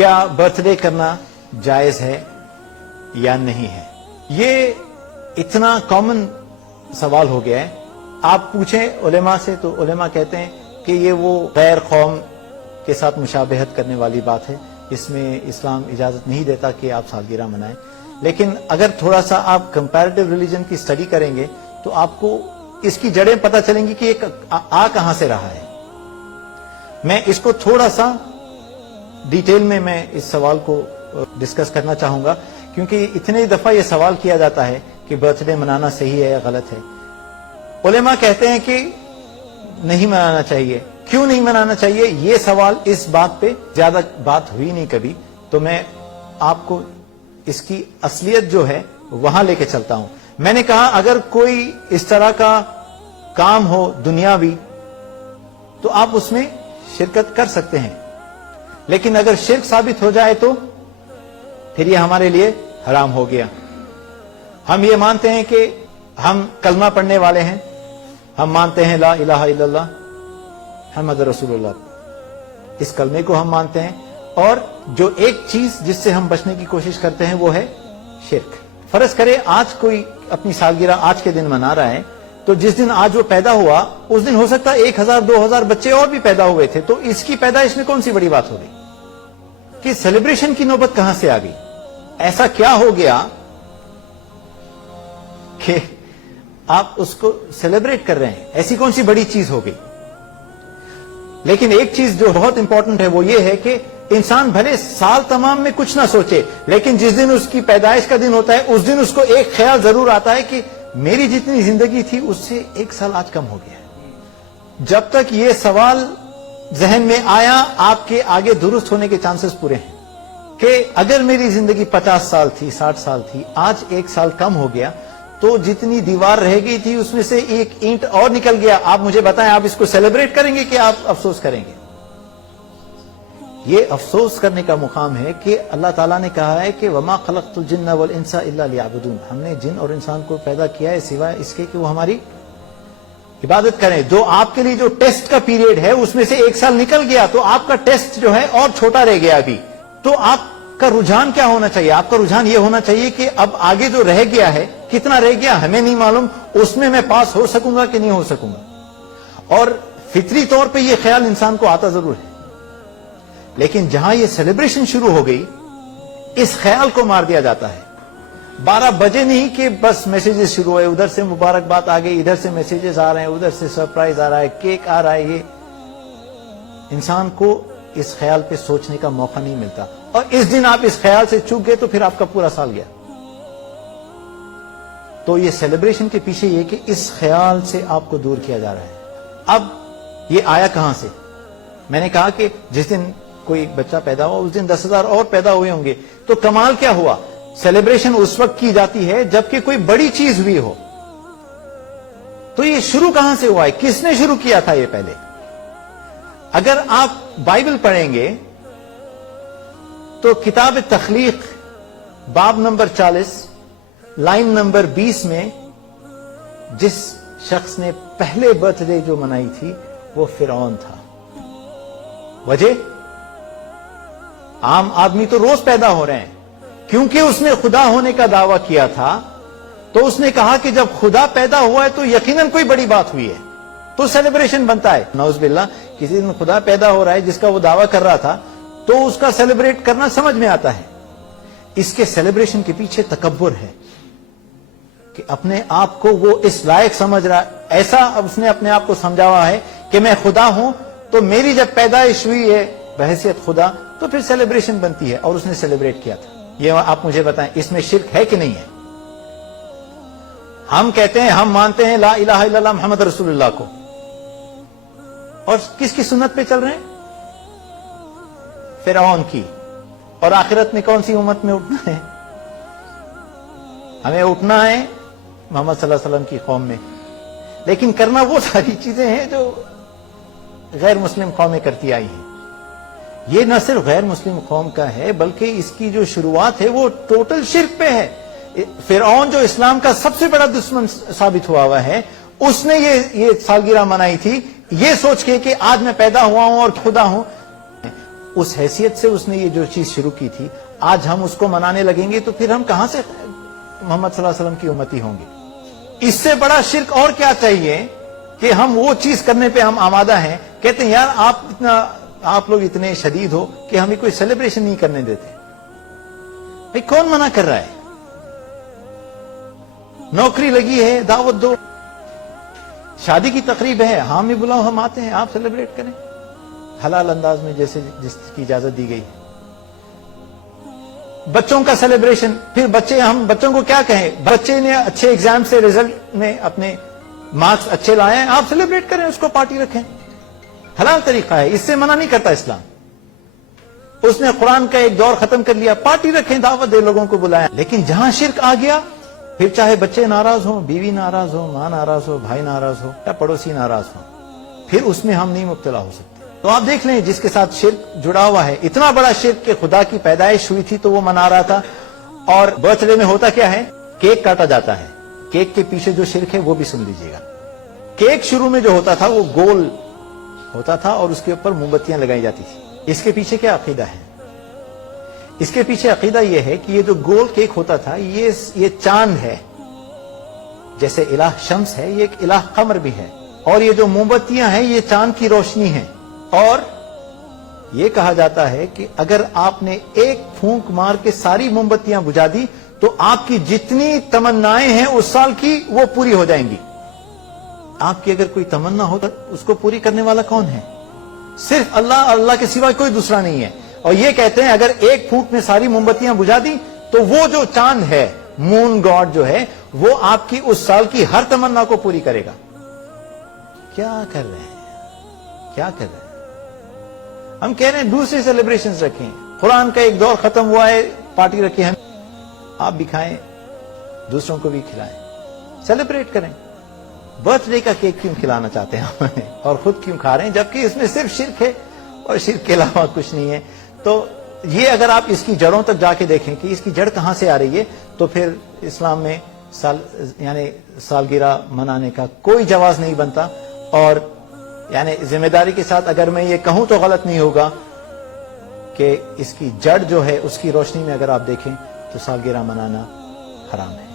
کیا birth day کرنا جائز ہے یا نہیں ہے؟ یہ اتنا کامن سوال ہو گیا ہے. آپ پوچھیں علماء سے تو علماء کہتے ہیں کہ یہ وہ غیر قوم کے ساتھ مشابہت کرنے والی بات ہے، اس میں اسلام اجازت نہیں دیتا کہ آپ سالگرہ منائیں. لیکن اگر تھوڑا سا آپ کمپیریٹو ریلیجن کی اسٹڈی کریں گے تو آپ کو اس کی جڑیں پتہ چلیں گی کہ یہ کہاں سے رہا ہے. میں اس کو تھوڑا سا ڈیٹیل میں اس سوال کو ڈسکس کرنا چاہوں گا، کیونکہ اتنے دفعہ یہ سوال کیا جاتا ہے کہ برتھ ڈے منانا صحیح ہے یا غلط ہے. علماء کہتے ہیں کہ نہیں منانا چاہیے. کیوں نہیں منانا چاہیے؟ یہ سوال اس بات پہ زیادہ بات ہوئی نہیں کبھی، تو میں آپ کو اس کی اصلیت جو ہے وہاں لے کے چلتا ہوں. میں نے کہا اگر کوئی اس طرح کا کام ہو دنیاوی تو آپ اس میں شرکت کر سکتے ہیں، لیکن اگر شرک ثابت ہو جائے تو پھر یہ ہمارے لیے حرام ہو گیا. ہم یہ مانتے ہیں کہ ہم کلمہ پڑھنے والے ہیں، ہم مانتے ہیں لا الہ الا اللہ محمد رسول اللہ، اس کلمے کو ہم مانتے ہیں، اور جو ایک چیز جس سے ہم بچنے کی کوشش کرتے ہیں وہ ہے شرک. فرض کرے آج کوئی اپنی سالگرہ آج کے دن منا رہا ہے، تو جس دن آج وہ پیدا ہوا اس دن ہو سکتا ہے 1000 2000 بچے اور بھی پیدا ہوئے تھے، تو اس کی پیدائش میں کون سی بڑی بات ہو گئی کہ سیلیبریشن کی نوبت کہاں سے آ گئی؟ ایسا کیا ہو گیا کہ آپ اس کو سیلیبریٹ کر رہے ہیں؟ ایسی کون سی بڑی چیز ہو گئی؟ لیکن ایک چیز جو بہت امپورٹنٹ ہے وہ یہ ہے کہ انسان بھلے سال تمام میں کچھ نہ سوچے، لیکن جس دن اس کی پیدائش کا دن ہوتا ہے اس دن اس کو ایک خیال ضرور آتا ہے کہ میری جتنی زندگی تھی اس سے 1 سال آج کم ہو گیا ہے. جب تک یہ سوال ذہن میں آیا آپ کے آگے درست ہونے کے چانسز پورے ہیں کہ اگر میری زندگی 50 سال تھی 60 سال تھی، آج 1 سال کم ہو گیا، تو جتنی دیوار رہ گئی تھی اس میں سے ایک اینٹ اور نکل گیا. آپ مجھے بتائیں آپ اس کو سیلیبریٹ کریں گے کہ آپ افسوس کریں گے؟ یہ افسوس کرنے کا مقام ہے کہ اللہ تعالیٰ نے کہا ہے کہ وما خلقت الجن والانس الا لیعبدون، ہم نے جن اور انسان کو پیدا کیا ہے سوائے اس کے کہ وہ ہماری عبادت کریں. جو آپ کے لیے جو ٹیسٹ کا پیریڈ ہے اس میں سے 1 سال نکل گیا تو آپ کا ٹیسٹ جو ہے اور چھوٹا رہ گیا ابھی. تو آپ کا رجحان کیا ہونا چاہیے؟ آپ کا رجحان یہ ہونا چاہیے کہ اب آگے جو رہ گیا ہے کتنا رہ گیا ہمیں نہیں معلوم، اس میں پاس ہو سکوں گا کہ نہیں ہو سکوں گا. اور فطری طور پہ یہ خیال انسان کو آتا ضرور ہے، لیکن جہاں یہ سیلیبریشن شروع ہو گئی اس خیال کو مار دیا جاتا ہے. 12 بجے نہیں کہ بس میسیجز شروع ہوئے، ادھر سے مبارکباد آ گئی، ادھر سے میسیجز آ رہے ہیں، ادھر سے سرپرائز آ رہا ہے، کیک آ رہا ہے. یہ انسان کو اس خیال پہ سوچنے کا موقع نہیں ملتا، اور اس دن آپ اس خیال سے چوک گئے تو پھر آپ کا پورا سال گیا. تو یہ سیلیبریشن کے پیچھے یہ کہ اس خیال سے آپ کو دور کیا جا رہا ہے. اب یہ آیا کہاں سے؟ میں نے کہا کہ جس دن کوئی بچہ پیدا ہوا اس دن 10,000 اور پیدا ہوئے ہوں گے. تو کمال کیا ہوا؟ سیلیبریشن اس وقت کی جاتی ہے جبکہ کوئی بڑی چیز ہوئی ہو. تو یہ شروع کہاں سے ہوا ہے؟ کس نے شروع کیا تھا یہ پہلے؟ اگر آپ بائبل پڑھیں گے تو کتاب تخلیق باب نمبر 40 لائن نمبر 20 میں جس شخص نے پہلے برتھ ڈے جو منائی تھی وہ فرعون تھا. وجہ؟ عام آدمی تو روز پیدا ہو رہے ہیں، کیونکہ اس نے خدا ہونے کا دعویٰ کیا تھا تو اس نے کہا کہ جب خدا پیدا ہوا ہے تو یقیناً کوئی بڑی بات ہوئی ہے، تو سیلیبریشن بنتا ہے. نعوذ باللہ، کسی دن خدا پیدا ہو رہا ہے جس کا وہ دعویٰ کر رہا تھا تو اس کا سیلیبریٹ کرنا سمجھ میں آتا ہے. اس کے سیلیبریشن کے پیچھے تکبر ہے کہ اپنے آپ کو وہ اس لائق سمجھ رہا، ایسا اس نے اپنے آپ کو سمجھا ہوا ہے کہ میں خدا ہوں، تو میری جب پیدائش ہوئی ہے بحیثیت خدا تو پھر سیلیبریشن بنتی ہے، اور اس نے سیلیبریٹ کیا تھا. یہ آپ مجھے بتائیں اس میں شرک ہے کہ نہیں ہے؟ ہم کہتے ہیں ہم مانتے ہیں لا الہ الا اللہ محمد رسول اللہ کو، اور کس کی سنت پہ چل رہے ہیں؟ فرعون کی. اور آخرت میں کون سی امت میں اٹھنا ہے؟ ہمیں اٹھنا ہے محمد صلی اللہ علیہ وسلم کی قوم میں. لیکن کرنا وہ ساری چیزیں ہیں جو غیر مسلم قومیں کرتی آئی ہیں. یہ نہ صرف غیر مسلم قوم کا ہے بلکہ اس کی جو شروعات ہے وہ ٹوٹل شرک پہ ہے. فرعون جو اسلام کا سب سے بڑا دشمن ثابت ہوا ہے، اس نے یہ سالگرہ منائی تھی یہ سوچ کے کہ آج میں پیدا ہوا ہوں اور خدا ہوں. اس حیثیت سے اس نے یہ جو چیز شروع کی تھی، آج ہم اس کو منانے لگیں گے تو پھر ہم کہاں سے محمد صلی اللہ علیہ وسلم کی امتی ہوں گے؟ اس سے بڑا شرک اور کیا چاہیے کہ ہم وہ چیز کرنے پہ ہم آمادہ ہیں، کہتے ہیں یار آپ لوگ اتنے شدید ہو کہ ہمیں کوئی سیلیبریشن نہیں کرنے دیتے۔ بھئی کون منع کر رہا ہے؟ نوکری لگی ہے، دعوت دو، شادی کی تقریب ہے، ہاں ہمیں بلاؤ، ہم آتے ہیں، آپ سیلیبریٹ کریں حلال انداز میں جیسے جس کی اجازت دی گئی ہے۔ بچوں کا سیلیبریشن، پھر ہم بچوں کو کیا کہیں؟ بچے نے اچھے ایگزام سے رزلٹ میں اپنے مارکس اچھے لائے ہیں، آپ سیلیبریٹ کریں، اس کو پارٹی رکھیں، حلال طریقہ ہے، اس سے منع نہیں کرتا اسلام۔ اس نے قرآن کا ایک دور ختم کر لیا، پارٹی رکھیں، دعوت دے، لوگوں کو بلائیں۔ لیکن جہاں شرک آ گیا، پھر چاہے بچے ناراض ہوں، بیوی ناراض ہو، ماں ناراض ہو، بھائی ناراض ہو یا پڑوسی ناراض ہو، پھر اس میں ہم نہیں مبتلا ہو سکتے۔ تو آپ دیکھ لیں جس کے ساتھ شرک جڑا ہوا ہے، اتنا بڑا شرک کہ خدا کی پیدائش ہوئی تھی تو وہ منا رہا تھا، اور برتھ ڈے میں ہوتا کیا ہے؟ کیک کاٹا جاتا ہے۔ کیک کے پیچھے جو شرک ہے وہ بھی سن لیجیے گا۔ کیک شروع میں جو ہوتا تھا وہ گول ہوتا تھا اور اس کے اوپر موم بتیاں لگائی جاتی تھی۔ اس کے پیچھے کیا عقیدہ ہے؟ اس کے پیچھے عقیدہ یہ ہے کہ یہ جو گول کیک ہوتا تھا یہ چاند ہے، جیسے الہ شمس ہے، یہ ایک الہ قمر بھی ہے، اور یہ جو موم بتیاں ہیں یہ چاند کی روشنی ہیں۔ اور یہ کہا جاتا ہے کہ اگر آپ نے ایک پھونک مار کے ساری موم بتیاں بجھا دی تو آپ کی جتنی تمنائیں ہیں اس سال کی وہ پوری ہو جائیں گی۔ آپ کی اگر کوئی تمنا ہو تو اس کو پوری کرنے والا کون ہے؟ صرف اللہ، اور اللہ کے سوا کوئی دوسرا نہیں ہے۔ اور یہ کہتے ہیں اگر ایک پھونک میں ساری موم بتیاں بجھا دی تو وہ جو چاند ہے، مون گاڈ جو ہے، وہ آپ کی اس سال کی ہر تمنا کو پوری کرے گا۔ کیا کر رہے ہیں؟ کیا کر رہے ہیں؟ ہم کہہ رہے ہیں دوسری سیلیبریشنز رکھیں، قرآن کا ایک دور ختم ہوا ہے، پارٹی رکھیں، ہم آپ بھی کھائیں، دوسروں کو بھی کھلائیں، سیلیبریٹ کریں۔ برتھ ڈے کا کیک کیوں کھلانا چاہتے ہیں ہمیں اور خود کیوں کھا رہے ہیں، جبکہ اس میں صرف شرک ہے اور شرک کے علاوہ کچھ نہیں ہے۔ تو یہ اگر آپ اس کی جڑوں تک جا کے دیکھیں کہ اس کی جڑ کہاں سے آ رہی ہے، تو پھر اسلام میں سالگرہ منانے کا کوئی جواز نہیں بنتا۔ اور یعنی ذمہ داری کے ساتھ اگر میں یہ کہوں تو غلط نہیں ہوگا کہ اس کی جڑ جو ہے اس کی روشنی میں اگر آپ دیکھیں تو سالگرہ منانا حرام ہے۔